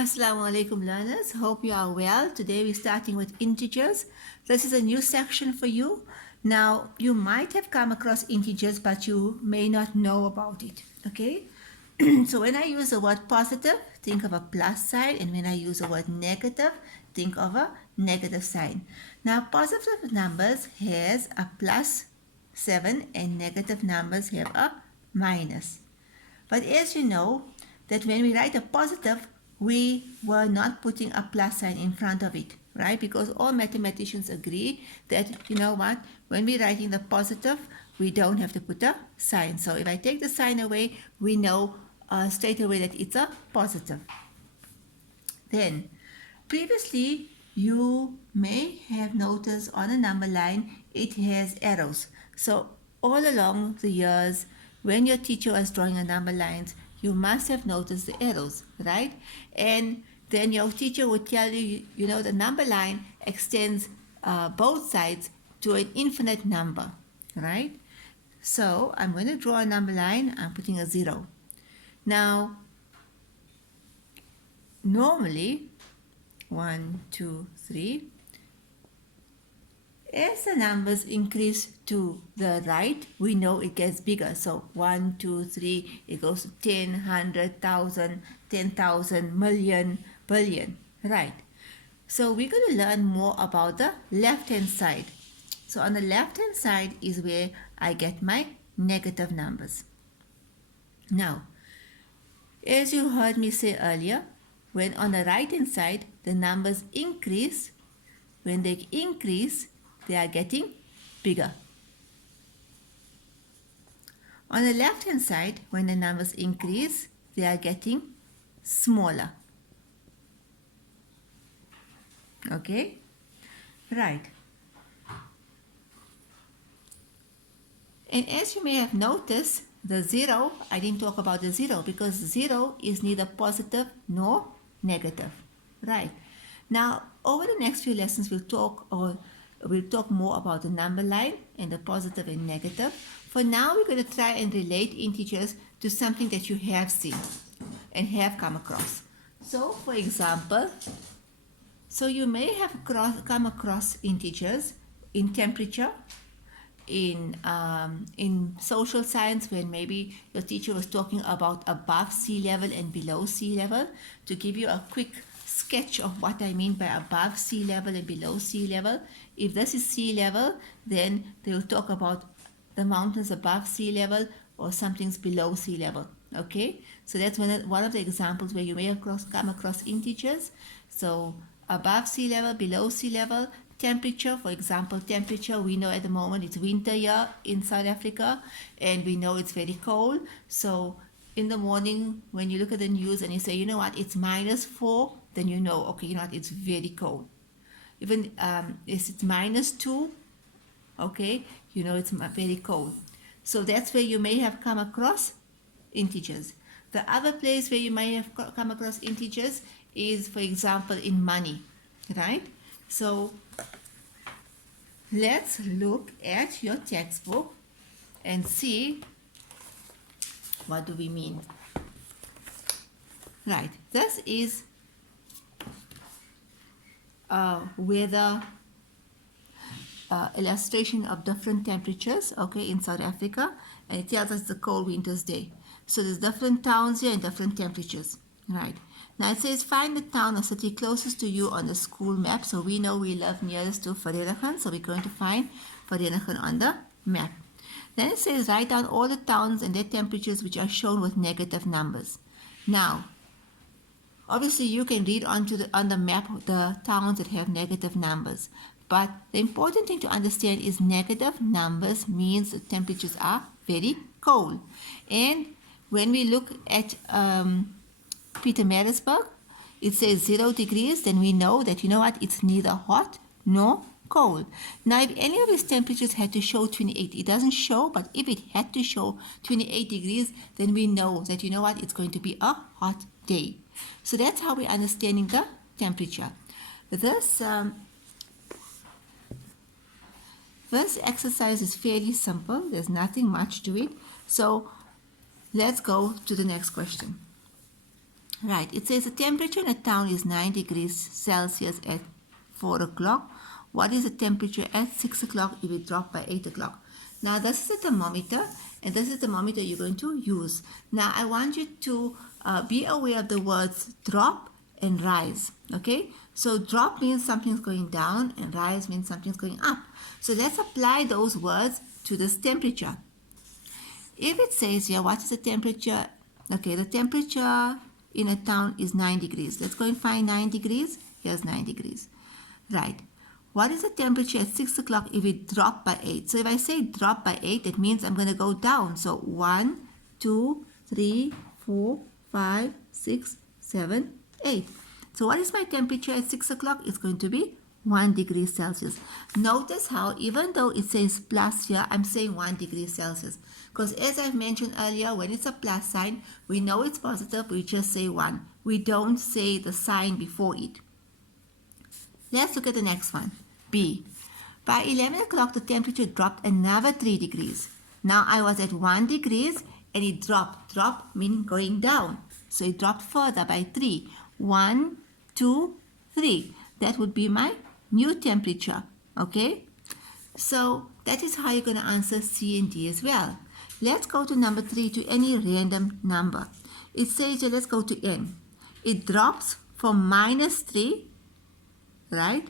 Assalamu alaikum learners, hope you are well. Today we're starting with integers. This is a new section for you. Now you might have come across integers but you may not know about it, okay? So when I use the word positive, think of a plus sign, and when I use the word negative, think of a negative sign. Now positive numbers has a plus 7 and negative numbers have a minus. But as you know, that when we write a positive, we were not putting a plus sign in front of it, right? Because all mathematicians agree that, you know what, when we're writing the positive, we don't have to put a sign. So if I take the sign away, we know straight away that it's a positive. Then, previously, you may have noticed on a number line, it has arrows. So all along the years, when your teacher was drawing a number lines, you must have noticed the arrows, right? And then your teacher would tell you, you know, the number line extends both sides to an infinite number, right? So I'm going to draw a number line. I'm putting a 0. Now, normally, 1, 2, 3, as the numbers increase to the right, we know it gets bigger. So 1, 2, 3, it goes to 10, 100, 1,000, 10,000, million, billion, right? So we're going to learn more about the left-hand side. So on the left-hand side is where I get my negative numbers. Now, as you heard me say earlier, when on the right-hand side, the numbers increase, when they increase, they are getting bigger. On the left-hand side, when the numbers increase, they are getting smaller. Okay? Right. And as you may have noticed, the 0, I didn't talk about the 0 because 0 is neither positive nor negative. Right. Now, over the next few lessons, we'll talk more about the number line and the positive and negative. For now, we're going to try and relate integers to something that you have seen and have come across. So, for example, so you may have come across integers in temperature, in social science, when maybe your teacher was talking about above sea level and below sea level. To give you a quick sketch of what I mean by above sea level and below sea level, if this is sea level, then they will talk about the mountains above sea level or something's below sea level. Okay, so that's one of the examples where you may have come across integers. So above sea level, below sea level. Temperature, for example, temperature, we know at the moment it's winter here in South Africa and we know it's very cold. So in the morning when you look at the news and you say, you know what, it's -4, then you know, okay, you know what, it's very cold. Even if it's -2, okay, you know it's very cold. So that's where you may have come across integers. The other place where you may have come across integers is, for example, in money, right? So let's look at your textbook and see what do we mean. Right, this is weather illustration of different temperatures, okay, in South Africa, and it tells us the cold winter's day. So there's different towns here and different temperatures, right? Now it says find the town or city closest to you on the school map. So we know we live nearest to Vereeniging, so we're going to find Vereeniging on the map. Then it says write down all the towns and their temperatures which are shown with negative numbers. Now, obviously you can read on the map the towns that have negative numbers. But the important thing to understand is negative numbers means the temperatures are very cold. And when we look at Pietermaritzburg, it says 0 degrees, then we know that, you know what, it's neither hot nor cold. Now, if any of these temperatures had to show 28, it doesn't show, but if it had to show 28 degrees, then we know that, you know what, it's going to be a hot day. So that's how we're understanding the temperature. This exercise is fairly simple. There's nothing much to it. So let's go to the next question. Right, it says the temperature in a town is 9 degrees Celsius at 4 o'clock. What is the temperature at 6 o'clock if it dropped by 8 o'clock? Now this is a thermometer, and this is the thermometer you're going to use. Now I want you to be aware of the words drop and rise, okay? So drop means something's going down and rise means something's going up. So let's apply those words to this temperature. If it says here, what is the temperature? Okay, the temperature in a town is 9 degrees. Let's go and find 9 degrees. Here's 9 degrees. Right. What is the temperature at 6 o'clock if it dropped by 8? So if I say drop by 8, it means I'm going to go down. So 1, 2, 3, 4, 5, 6, 7, 8. So what is my temperature at 6 o'clock? It's going to be 1 degree Celsius. Notice how even though it says plus here, I'm saying 1 degree Celsius. Because as I've mentioned earlier, when it's a plus sign, we know it's positive, we just say 1. We don't say the sign before it. Let's look at the next one. B. By 11 o'clock, the temperature dropped another 3 degrees. Now I was at 1 degrees and it dropped. Drop meaning going down. So it dropped further by 3. 1, 2, 3. That would be my new temperature. Okay? So that is how you're going to answer C and D as well. Let's go to number 3, to any random number. It says here, let's go to N. It drops from minus 3, right,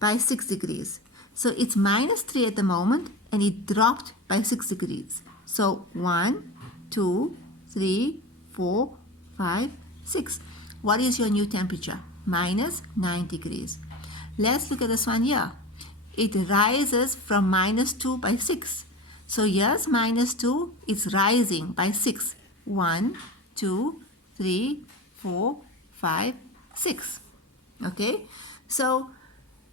by 6 degrees. So it's minus 3 at the moment and it dropped by 6 degrees. So 1, 2, 3, 4, 5, 6. What is your new temperature? Minus 9 degrees. Let's look at this one here. It rises from minus 2 by 6. So here's minus 2. It's rising by 6. 1, 2, 3, 4, 5, 6. Okay? So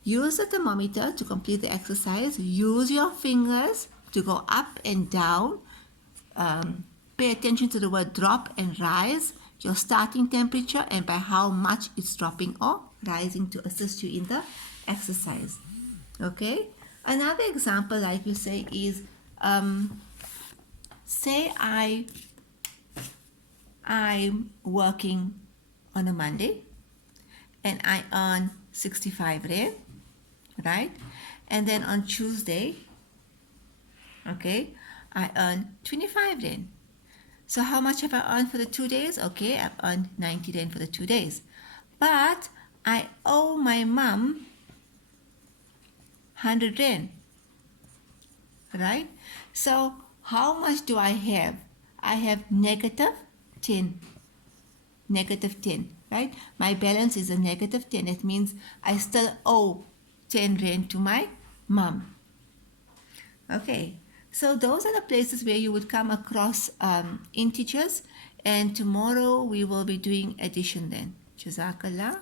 use the thermometer to complete the exercise. Use your fingers to go up and down. Pay attention to the word drop and rise, your starting temperature, and by how much it's dropping or rising to assist you in the exercise. Okay? Another example, like we say, is say I'm working on a Monday and I earn 65 Rand, right? And then on Tuesday, okay, I earn 25 Rand. So how much have I earned for the 2 days? Okay, I've earned 90 Rand for the 2 days. But I owe my mom 100 Rand, right? So how much do I have? I have negative 10. Negative 10, right? My balance is a negative 10. It means I still owe 10 Rand to my mom. Okay, so those are the places where you would come across integers, and tomorrow we will be doing addition then. Jazakallah.